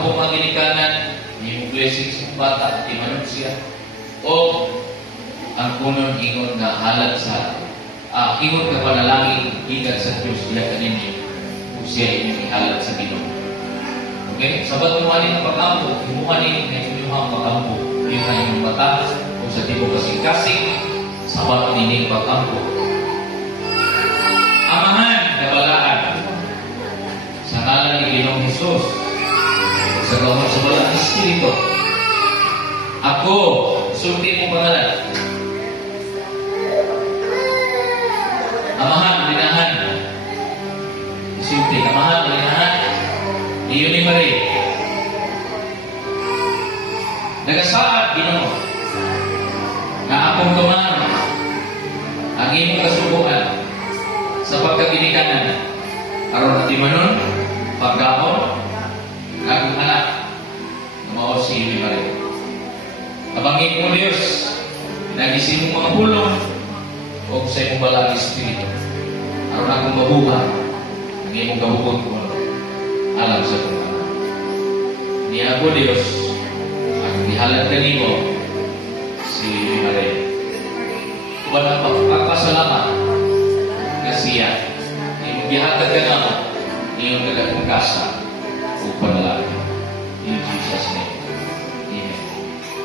hubong ang ginikanan, yung blessings ng bata, timanong siya. O ang kunon ingon na halad sa ingon ka panalangin gikan sa Diyos diya kanini kung siya inyong ihalad sa Ginoo. Okay? Sabat mo ani ang pag-ampo, himuha ni na inyong pag-ampo. Yun na inyong mata kung sa tipo kasing-kasing sabat nini pag-ampo. Amahan na balaan sa ngalan ni Ginoong Hesus sa gawon sa balang Espiritu. Ako, sulti mo pangalan. Amahan, linahan. Sulti, amahan, linahan. Iyon ni Marie. Nagasaad, Ginoo, na akong tuman ang iyong kasubuan sa pagkaginikanan aron timanon, pagkaon, kag anak na mao si Iyon ni Marie. Abangin mo Diyos, nagising mo mga pulong o sa imong balang Espiritu. Aron akong mabuha ang imong gahupon ko alam sa mga. Niya ko Diyos, ang ihalad kanimo si Maria. Walang pagpapasalamat na siya. Imong gihatag ka naman, iyong dagatong kasa o panalangin. In Jesus' name. Amen.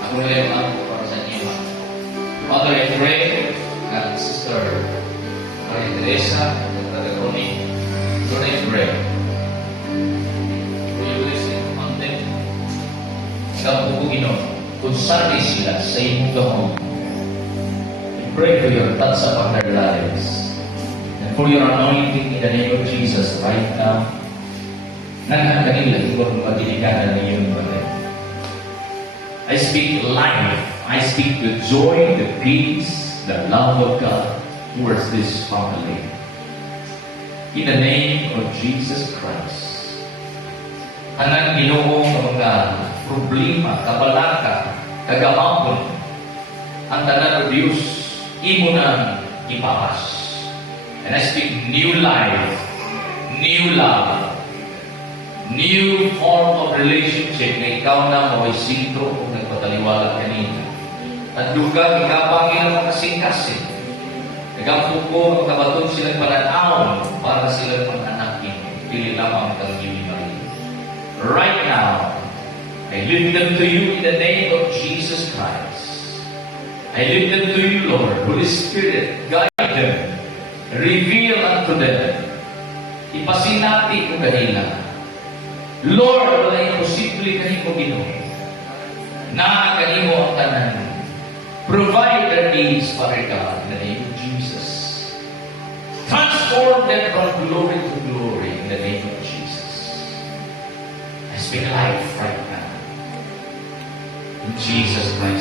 Ako na yung para sa inyo. Father, I pray and Sister Maria Teresa and Brother Ronnie, Lord, I pray. Will you listen on them? Ikaw po Ginoo, kung saan sila sa iyong gahon. I pray for your touch upon their lives and for your anointing in the name of Jesus right now. Naghahanganin lang kung magdilikanan ng iyong Maria. I speak life. I speak the joy, the peace, the love of God towards this family. In the name of Jesus Christ. Anang Ginoo ng mga problema, kabalaka, kagamapon, ang tanan ng Diyos, imo nang ipapas. And I speak new life, new love, new form of relationship na ikaw na maway sintro kung nagpataliwala kanina. At dugang ikapang ilang kasing-kasing. Nagampo ko ang kabatong silang pananawon para silang pananakin. Pili lamang kang Iyon Maria. Right now, I lift them to you in the name of Jesus Christ. I lift them to you, Lord. Holy Spirit, guide them. Reveal unto them. Ipasinati ko kanila. Lord, wala imposible kanimo Ginoo. Na kanimo ang tanan. Provide their needs, Father God, in the name of Jesus. Transform them from glory to glory in the name of Jesus. I speak life right now. In Jesus' name.